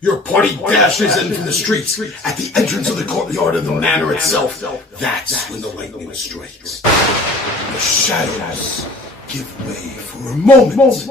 Your party dashes in from the streets at the entrance of the courtyard of the manor itself. That's when the lightning strikes. The shadows give way for a moment.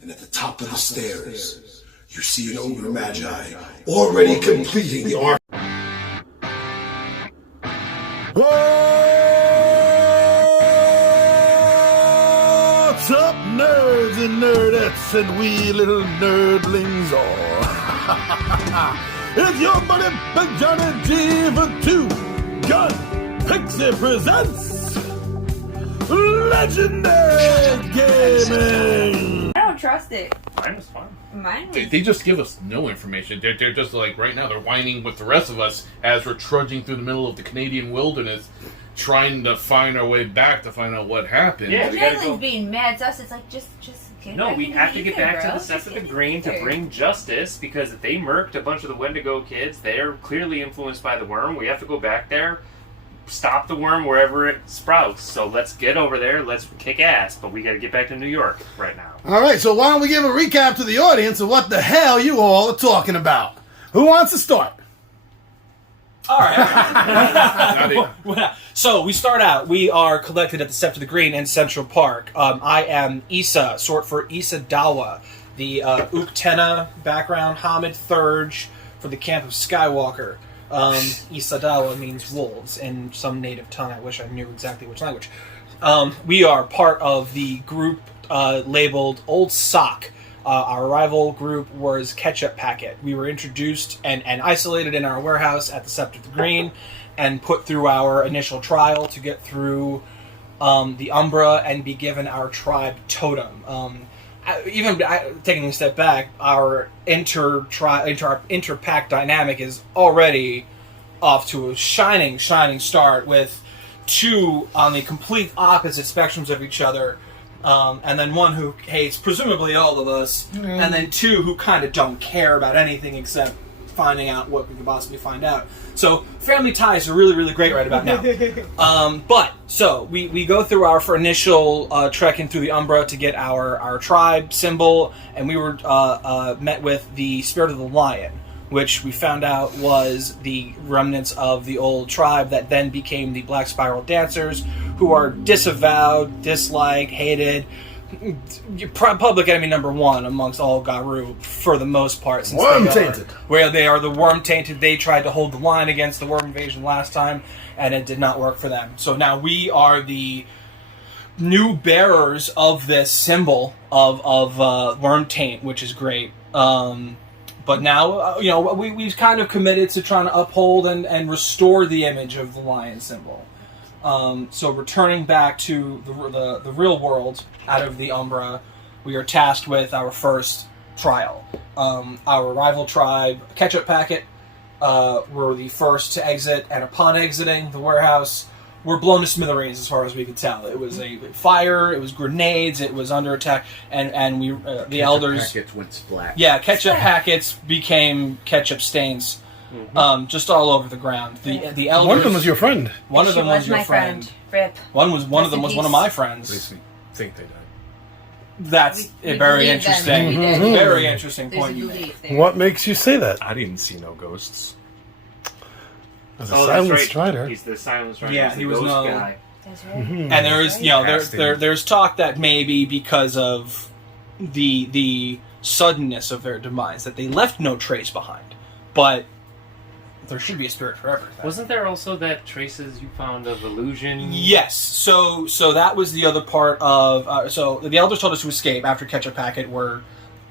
And at the top of the stairs, you see an ogre magi already completing the arc. What's up, nerds and nerdettes and wee little nerdlings all? It's your buddy Big Johnny G for 2 Gun Pixie presents Legendary Gaming! I don't trust it. Mine was fun. Mine was... They just give us no information. They're just like, right now, they're whining with the rest of us as we're trudging through the middle of the Canadian wilderness, trying to find our way back to find out what happened. Yeah, Jalen's being mad to us. It's like, just get No, back we in have the to get ether, back bro. to the Seth of the Just Green get to in bring justice, because if they murked a bunch of the Wendigo kids, they're clearly influenced by the worm. We have to go back there, stop the worm wherever it sprouts. So let's get over there, let's kick ass, but we gotta get back to New York right now. Alright, so why don't we give a recap to the audience of what the hell you all are talking about? Who wants to start? All right. So we start out. We are collected at the Scepter of the Green in Central Park. I am Issa, short for Issa Dawa, the Uktena background, Hamid Thurge for the Camp of Skywalker. Issa Dawa means wolves in some native tongue. I wish I knew exactly which language. We are part of the group labeled Old Sock. Our rival group was Ketchup Packet. We were introduced and isolated in our warehouse at the Scepter of the Green and put through our initial trial to get through the Umbra and be given our tribe totem. Taking a step back, our inter-pack dynamic is already off to a shining start with 2 on the complete opposite spectrums of each other. And then 1 who hates presumably all of us, and then 2 who kind of don't care about anything except finding out what we could possibly find out. So family ties are really, really great right about now. So we go through our initial trekking through the Umbra to get our tribe symbol, and we were met with the Spirit of the Lion, which we found out was the remnants of the old tribe that then became the Black Spiral Dancers, who are disavowed, disliked, hated, public enemy number 1 amongst all Garou for the most part. Since Worm-tainted. Where they are the Worm-tainted. They tried to hold the line against the Worm invasion last time, and it did not work for them. So now we are the new bearers of this symbol of Worm-taint, which is great. But now, we've kind of committed to trying to uphold and restore the image of the lion symbol. So returning back to the real world out of the Umbra, we are tasked with our first trial. Our rival tribe, Ketchup Packet, were the first to exit, and upon exiting the warehouse, were blown to smithereens as far as we could tell. It was a fire, it was grenades, it was under attack, and we the elders... Packets went splat. Yeah, ketchup packets became ketchup stains. Just all over the ground. The elders. One of them was your friend. One of them was your my friend. Rip. One of them Rest in was one of peace. my friends. At least we think they died. That's We a very believe interesting, them. very interesting There's a point you make. belief there. What makes you say that? I didn't see no ghosts. As a Oh, silent that's right. strider. He's the silent strider. Yeah, He's the he was ghost no- guy. That's right. And there's there's talk that maybe because of the suddenness of their demise that they left no trace behind, but there should be a spirit for everything. Wasn't there also that traces you found of illusion? Yes. So that was the other part of. So the elders told us to escape after Ketchup Packet were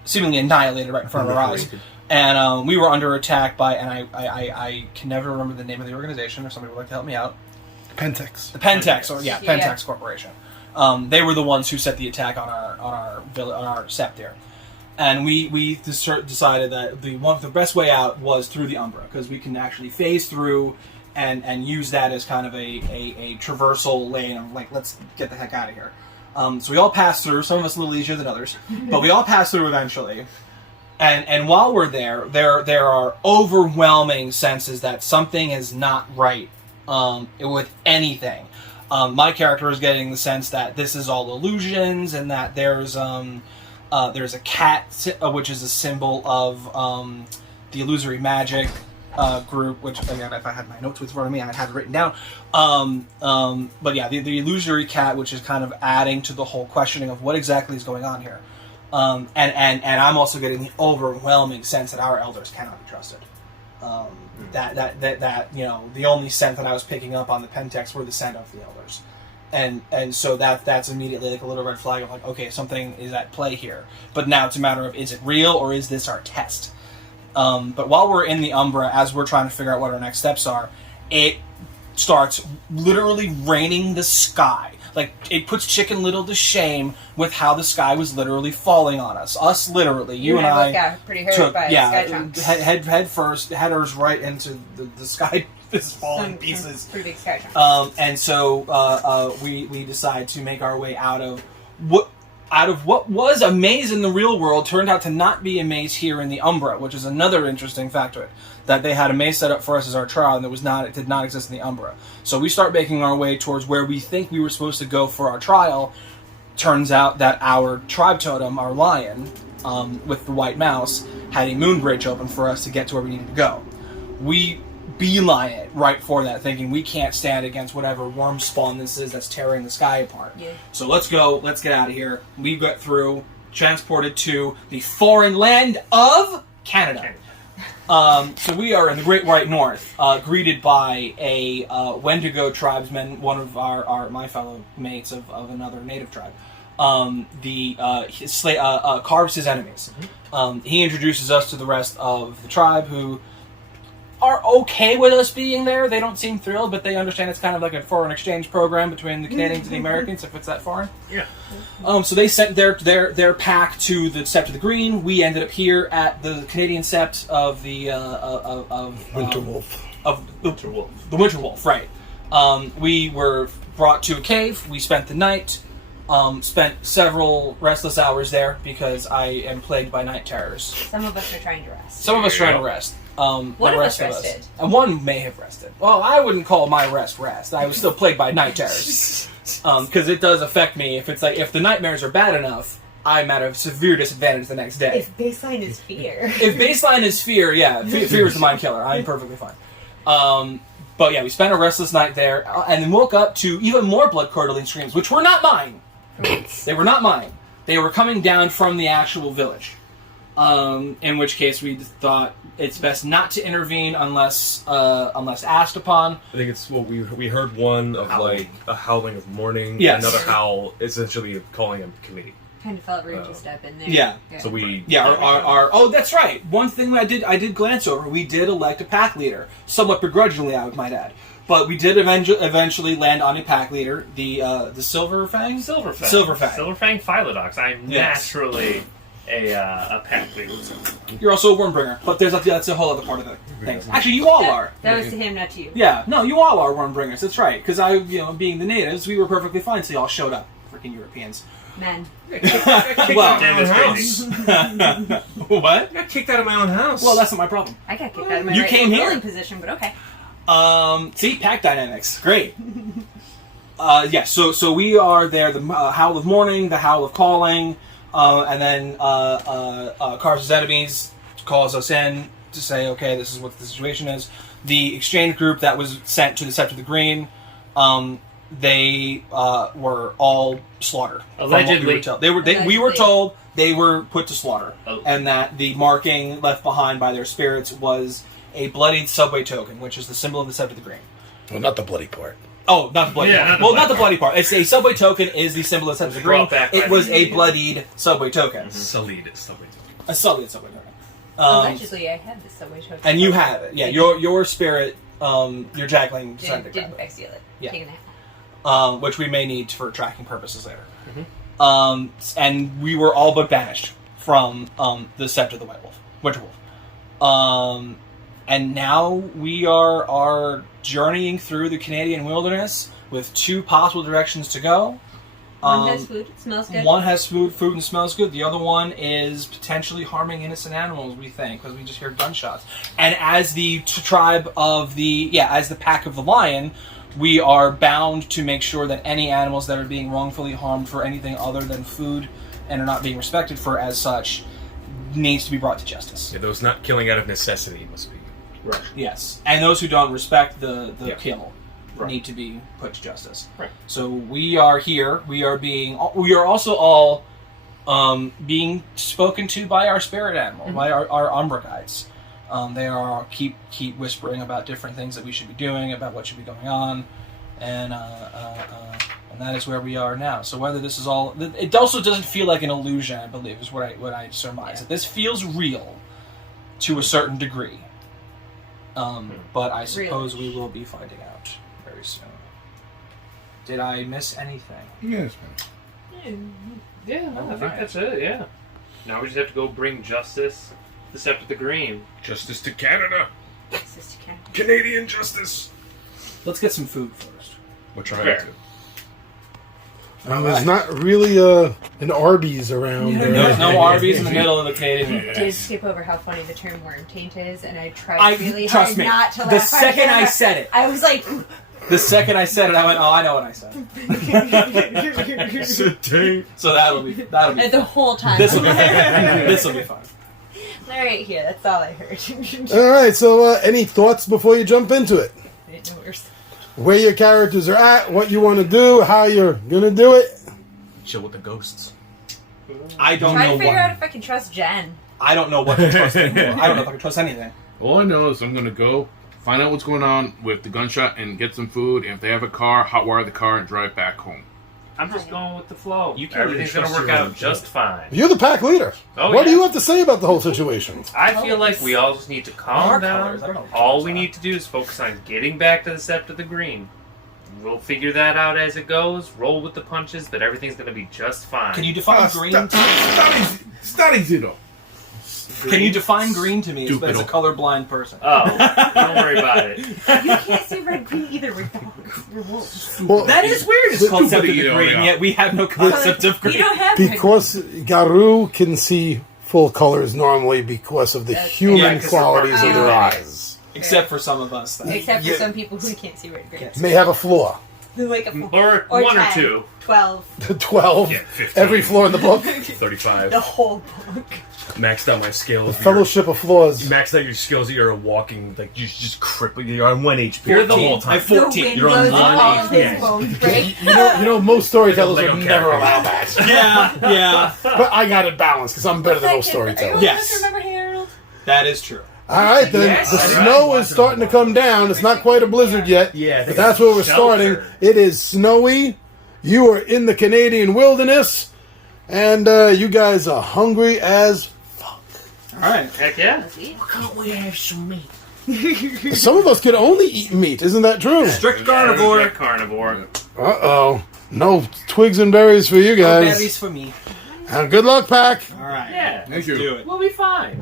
seemingly annihilated right in front of our eyes, and we were under attack by. And I can never remember the name of the organization. If somebody would like to help me out. Pentex. The Pentex, Pentex Corporation. They were the ones who set the attack on our scepter, and we decided that the best way out was through the Umbra, because we can actually phase through and use that as kind of a traversal lane of like, let's get the heck out of here. So we all pass through. Some of us a little easier than others, but we all pass through eventually. And while we're there are overwhelming senses that something is not right. With anything. My character is getting the sense that this is all illusions, and that there's a cat, which is a symbol of the illusory magic group, which again, if I had my notes in front of me, I'd have it written down. But yeah, the illusory cat, which is kind of adding to the whole questioning of what exactly is going on here. And I'm also getting the overwhelming sense that our elders cannot be trusted. That the only scent that I was picking up on the Pentex were the scent of the elders. And so that's immediately like a little red flag of like, okay, something is at play here. But now it's a matter of, is it real or is this our test? But while we're in the Umbra, as we're trying to figure out what our next steps are, it starts literally raining the sky. Like, it puts Chicken Little to shame with how the sky was literally falling on us. Us, literally. You and I got pretty hurt by sky chunks. Head first, headers right into the sky, this falling pieces. Pretty big sky chunks. And so we decide to make our way out of what was a maze in the real world turned out to not be a maze here in the Umbra, which is another interesting fact to it. That they had a maze set up for us as our trial, and it did not exist in the Umbra. So we start making our way towards where we think we were supposed to go for our trial. Turns out that our tribe totem, our lion, with the white mouse, had a moon bridge open for us to get to where we needed to go. We beeline it right for that, thinking we can't stand against whatever worm spawn this is that's tearing the sky apart. Yeah. So let's go, let's get out of here. We got through, transported to the foreign land of Canada. So we are in the Great White North, greeted by a Wendigo tribesman, one of my fellow mates of another native tribe. Carves his enemies. He introduces us to the rest of the tribe, who are okay with us being there. They don't seem thrilled, but they understand it's kind of like a foreign exchange program between the Canadians and the Americans, if it's that foreign. Yeah. So they sent their pack to the Sept of the Green. We ended up here at the Canadian Sept of the Winterwolf. The Winterwolf, right. We were brought to a cave. We spent the night. Spent several restless hours there because I am plagued by night terrors. Some of us are trying to rest. Some of us trying to rest. One of us rested. And one may have rested. Well, I wouldn't call my rest. I was still plagued by night terrors. Because it does affect me. If the nightmares are bad enough, I'm at a severe disadvantage the next day. If baseline is fear. If baseline is fear, yeah. Fear is the mind killer. I'm perfectly fine. But yeah, we spent a restless night there, and then woke up to even more blood-curdling screams, which were not mine. They were not mine. They were coming down from the actual village. In which case we thought it's best not to intervene unless asked upon. I think it's we heard one of like a howling of mourning, Yes. another howl, essentially calling a committee. Kind of felt rude to step in there. Yeah. So we Oh, that's right. One thing I did glance over. We did elect a pack leader, somewhat begrudgingly, I might add. But we did eventually land on a pack leader, the Silverfang. Silverfang Phylodox. I'm Yes. naturally a pack leader. You're also a Wormbringer, but that's a whole other part of the thing. Actually, you all are. That was to him, not to you. Yeah, no, you all are Wormbringers. That's right. Because being the natives, we were perfectly fine. So y'all showed up, freaking Europeans. Men. Well, Damn, that's crazy. what? I got kicked out of my own house. Well, that's not my problem. I got kicked out of my You came here. ruling position, but okay. See, pack dynamics, great. Yeah, so we are there. The howl of mourning, the howl of calling, and then Car's enemies calls us in to say, okay, this is what the situation is. The exchange group that was sent to the Sept of the Green, they were all slaughtered. Allegedly. We were told they were put to slaughter, and that the marking left behind by their spirits was a bloodied subway token, which is the symbol of the Sept of the Green. Well, not the bloody part. Oh, not the bloody part. Not the bloody part. It's a subway token is the symbol of the Sept of the Green. It was a bloodied subway token. Sullied subway token. A sullied subway token. Allegedly, I had this subway token. And you have it. Yeah, your spirit, your Jackling decided to grab didn't steal it. Yeah. Taking that. which we may need for tracking purposes later. And we were all but banished from the Sept of the Winterwolf. And now we are journeying through the Canadian wilderness with two possible directions to go. One has food, it smells good. One has food and smells good. The other one is potentially harming innocent animals, we think, because we just hear gunshots. And as the tribe of as the pack of the lion, we are bound to make sure that any animals that are being wrongfully harmed for anything other than food and are not being respected for as such, needs to be brought to justice. Yeah, those not killing out of necessity must be. Right. Yes, and those who don't respect the Yeah. kill Right. need to be put to justice. Right. So we are here. We are also all being spoken to by our spirit animal, by our Umbra guides. They are keep whispering about different things that we should be doing, about what should be going on, and that is where we are now. So whether this is all, it also doesn't feel like an illusion. I believe is what I surmise. That this feels real to a certain degree. But I suppose we will be finding out very soon. Did I miss anything? Yes, Yeah, I think Alright. that's it, yeah. Now we just have to go bring justice to Scepter the Green. Justice to Canada. Sister Cat. Canadian justice. Let's get some food first. We're trying Fair. to. And there's not really an Arby's around. there. There's no Arby's in the middle of the Canadian. Did skip over how funny the term worm taint is, and I tried really trust hard me. not to laugh. The second I at said it, I was like, the second I said it, I went, "Oh, I know what I said." So that'll be and the whole time. this will be fun. All right, here. That's all I heard. All right. So, any thoughts before you jump into it? I didn't know what we were saying. Where your characters are at, what you want to do, how you're gonna do it. Chill with the ghosts. I don't Trying know to figure out what. if I can trust Jen. I don't know what to trust anymore. I don't know if I can trust anything. All I know is I'm gonna go find out what's going on with the gunshot and get some food. And if they have a car, hotwire the car and drive back home. I'm just going with the flow. You can't Everything's even going to trust work your out just fine. You're the pack leader. Oh, What do yeah. you have to say about the whole situation? I feel like we all just need to calm Our down. colors, I don't know what All colors we are. need to do is focus on getting back to the Scepter of the Green. We'll figure that out as it goes, roll with the punches, but everything's going to be just fine. Can you define green? It's not easy though. Can you define green to me as a Stupid. colorblind person? Oh, don't worry about it. You can't see red, green either. We're dogs. We're wolves. Well, That is weird. It's called Scepter of the Stupid, Green, yeah. yet we have no concept of We green. don't have because Garu can see full colors normally because of the That's- human Yeah, 'cause qualities we're of their part eyes. Except for some of us. Then. Except for some people who can't see red, green. May have a flaw. Like a Or one or 10, two. 12. 12. Yeah, 15. Every floor in the book. 35. The whole book. Maxed out my skills. Fellowship of Flaws. You maxed out your skills that you're walking, like, you just cripple. You're on 1 HP You're the whole time. I'm 14. The wind You're on blows one all of his HP. bones break. You know, most storytellers Lego would never character. allow that. Yeah, yeah. But I got it balanced because I'm better than most Are you storytellers. old enough Yes. to remember Harold? That is true. All right, then. Yes. The snow is starting to come down. It's not quite a blizzard yet. Yeah, But that's where we're starting. It is snowy. You are in the Canadian wilderness. And you guys are hungry as fuck. All right. Heck yeah. Some of us can only eat meat. Isn't that true? Strict Yeah, carnivore. carnivore. Uh-oh. No twigs and berries for you No guys. berries for me. And good luck, Pack. All right. Yeah. Let's you. do it. We'll be fine.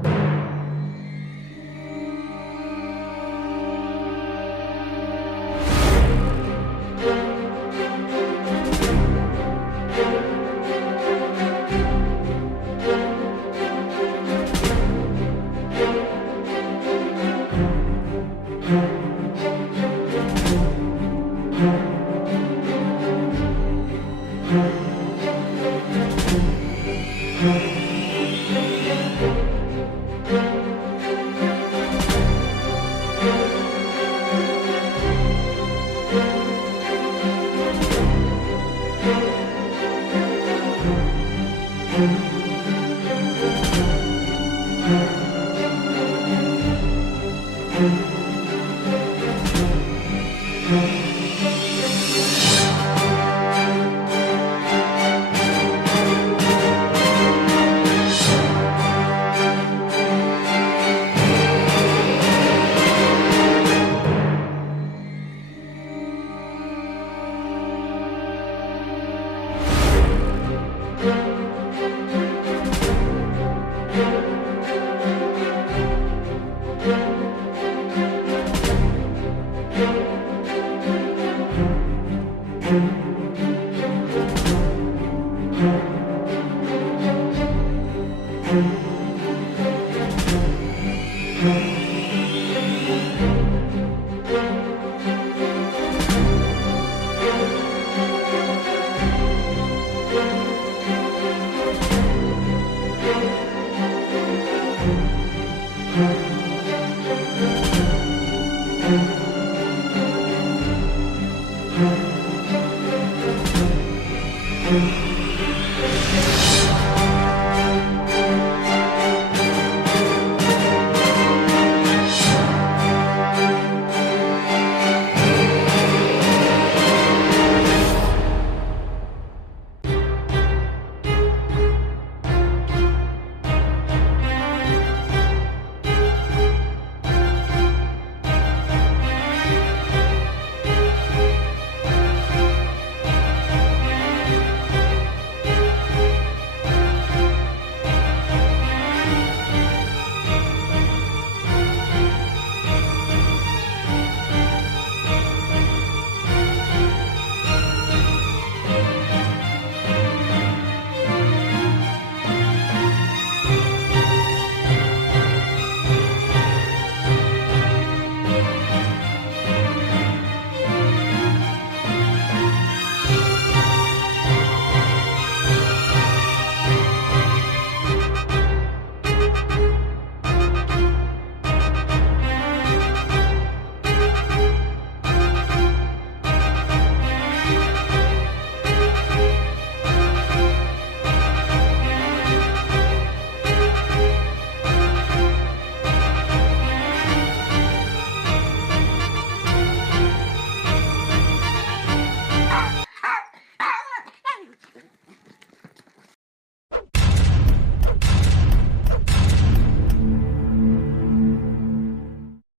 Bye.